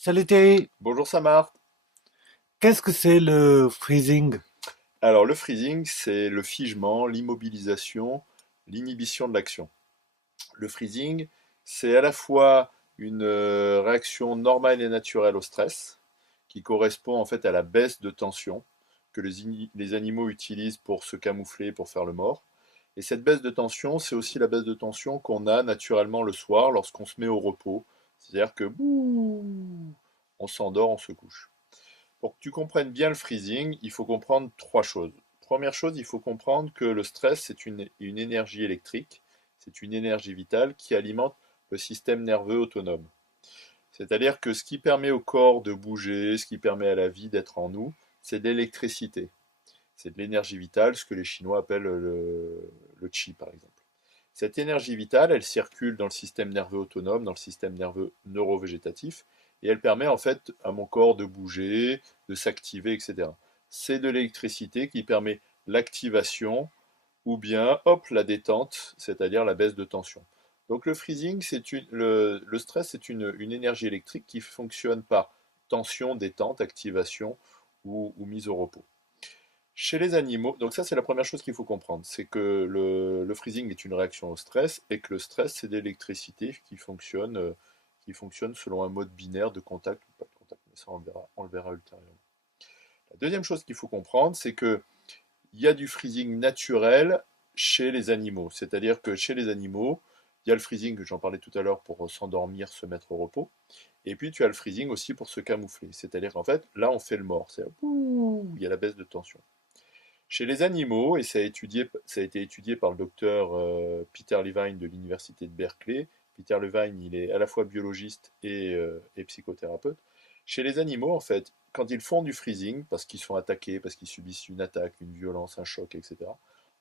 Salut Thierry, Bonjour Samar. qu'est-ce que c'est le freezing? Alors le freezing, c'est le figement, l'immobilisation, l'inhibition de l'action. Le freezing, c'est à la fois une réaction normale et naturelle au stress, qui correspond en fait à la baisse de tension que les animaux utilisent pour se camoufler, pour faire le mort. Et cette baisse de tension, c'est aussi la baisse de tension qu'on a naturellement le soir lorsqu'on se met au repos. C'est-à-dire que bouh, on s'endort, on se couche. Pour que tu comprennes bien le freezing, il faut comprendre trois choses. Première chose, il faut comprendre que le stress, c'est une énergie électrique, c'est une énergie vitale qui alimente le système nerveux autonome. C'est-à-dire que ce qui permet au corps de bouger, ce qui permet à la vie d'être en nous, c'est de l'électricité. C'est de l'énergie vitale, ce que les Chinois appellent le qi, par exemple. Cette énergie vitale, elle circule dans le système nerveux autonome, dans le système nerveux neurovégétatif, et elle permet en fait à mon corps de bouger, de s'activer, etc. C'est de l'électricité qui permet l'activation ou bien, hop, la détente, c'est-à-dire la baisse de tension. Donc le freezing, le stress, c'est une énergie électrique qui fonctionne par tension, détente, activation ou mise au repos. Chez les animaux, donc ça c'est la première chose qu'il faut comprendre, c'est que le freezing est une réaction au stress et que le stress c'est de l'électricité qui fonctionne selon un mode binaire de contact ou pas de contact. Mais ça on le verra ultérieurement. La deuxième chose qu'il faut comprendre, c'est que il y a du freezing naturel chez les animaux. C'est-à-dire que chez les animaux, il y a le freezing que j'en parlais tout à l'heure pour s'endormir, se mettre au repos. Et puis tu as le freezing aussi pour se camoufler. C'est-à-dire qu'en fait, là on fait le mort. Il y a la baisse de tension. Chez les animaux, et ça a été étudié par le docteur Peter Levine de l'université de Berkeley. Peter Levine, il est à la fois biologiste et psychothérapeute. Chez les animaux, en fait, quand ils font du freezing, parce qu'ils sont attaqués, parce qu'ils subissent une attaque, une violence, un choc, etc.,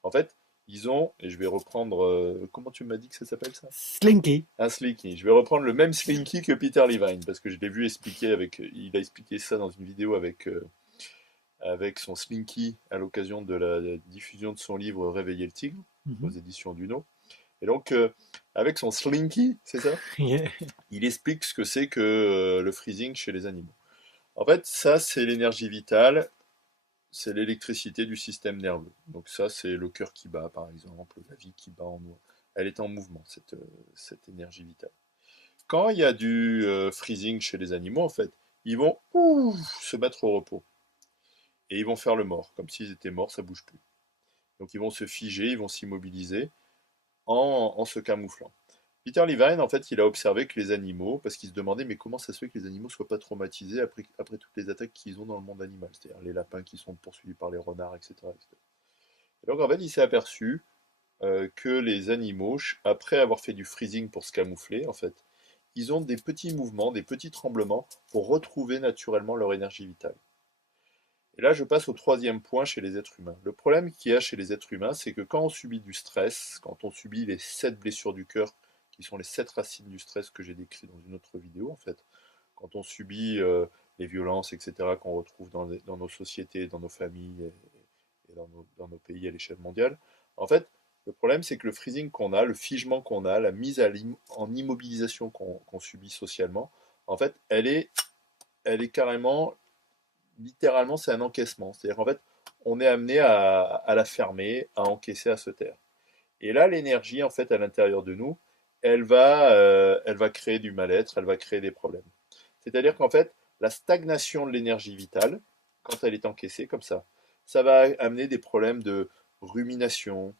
en fait, ils ont, et je vais reprendre, comment tu m'as dit que ça s'appelle ça? Slinky. Un slinky. Je vais reprendre le même slinky que Peter Levine, parce que je l'ai vu expliquer il a expliqué ça dans une vidéo avec son Slinky à l'occasion de la diffusion de son livre Réveiller le tigre aux Mhm. éditions Duno. Et donc, avec son Slinky, c'est ça, Yeah. il explique ce que c'est que le freezing chez les animaux. En fait, ça, c'est l'énergie vitale, c'est l'électricité du système nerveux. Donc ça, c'est le cœur qui bat, par exemple, la vie qui bat en nous. Elle est en mouvement, cette énergie vitale. Quand il y a du freezing chez les animaux, en fait, ils vont se mettre au repos. Et ils vont faire le mort, comme s'ils étaient morts, ça bouge plus. Donc ils vont se figer, ils vont s'immobiliser en se camouflant. Peter Levine, en fait, il a observé que les animaux, parce qu'il se demandait, mais comment ça se fait que les animaux ne soient pas traumatisés après toutes les attaques qu'ils ont dans le monde animal, c'est-à-dire les lapins qui sont poursuivis par les renards, etc. etc. Et donc, en fait, il s'est aperçu que les animaux, après avoir fait du freezing pour se camoufler, en fait, ils ont des petits mouvements, des petits tremblements pour retrouver naturellement leur énergie vitale. Et là, je passe au troisième point chez les êtres humains. Le problème qu'il y a chez les êtres humains, c'est que quand on subit du stress, quand on subit les 7 blessures du cœur, qui sont les 7 racines du stress que j'ai décrit dans une autre vidéo, en fait, quand on subit les violences, etc., qu'on retrouve dans nos sociétés, dans nos familles et dans nos pays à l'échelle mondiale, en fait, le problème, c'est que le freezing qu'on a, le figement qu'on a, la mise en immobilisation qu'on subit socialement, en fait, elle est carrément littéralement, c'est un encaissement. C'est-à-dire qu'en fait, on est amené à la fermer, à encaisser, à se taire. Et là, l'énergie, en fait, à l'intérieur de nous, elle va créer du mal-être, elle va créer des problèmes. C'est-à-dire qu'en fait, la stagnation de l'énergie vitale, quand elle est encaissée comme ça va amener des problèmes de rumination,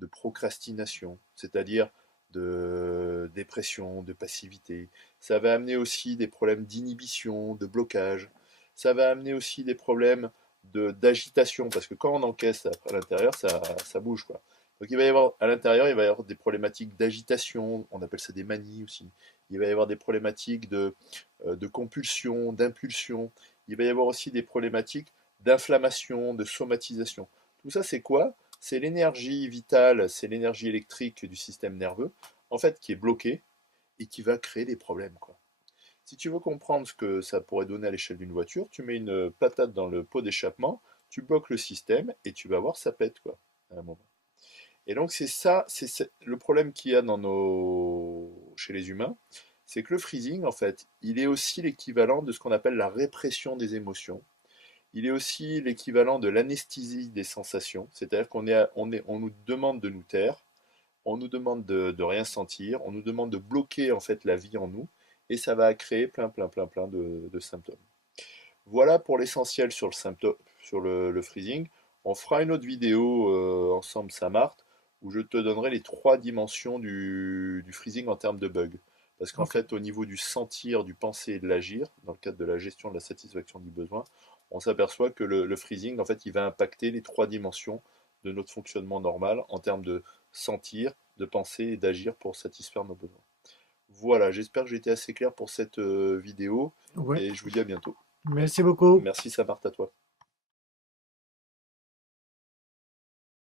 de procrastination, c'est-à-dire de dépression, de passivité. Ça va amener aussi des problèmes d'inhibition, de blocage. Ça va amener aussi des problèmes d'agitation, parce que quand on encaisse à l'intérieur, ça bouge, quoi. Donc il va y avoir à l'intérieur, il va y avoir des problématiques d'agitation, on appelle ça des manies aussi. Il va y avoir des problématiques de compulsion, d'impulsion. Il va y avoir aussi des problématiques d'inflammation, de somatisation. Tout ça, c'est quoi? C'est l'énergie vitale, c'est l'énergie électrique du système nerveux, en fait, qui est bloquée et qui va créer des problèmes, quoi. Si tu veux comprendre ce que ça pourrait donner à l'échelle d'une voiture, tu mets une patate dans le pot d'échappement, tu bloques le système et tu vas voir, ça pète, quoi, à un moment. Et donc, c'est ça, le problème qu'il y a chez les humains, C'est que le freezing, en fait, il est aussi l'équivalent de ce qu'on appelle la répression des émotions. Il est aussi l'équivalent de l'anesthésie des sensations. C'est-à-dire on nous demande de nous taire, on nous demande de rien sentir, on nous demande de bloquer en fait la vie en nous, et ça va créer plein de symptômes. Voilà pour l'essentiel sur le freezing. On fera une autre vidéo ensemble, Samart, où je te donnerai les trois dimensions du freezing en termes de bugs. Parce qu'en Ok. fait, au niveau du sentir, du penser et de l'agir, dans le cadre de la gestion de la satisfaction du besoin, on s'aperçoit que le freezing, en fait, il va impacter les trois dimensions de notre fonctionnement normal en termes de sentir, de penser et d'agir pour satisfaire nos besoins. Voilà, j'espère que j'ai été assez clair pour cette vidéo Ouais. et je vous dis à bientôt. Merci beaucoup. Merci Samart à toi.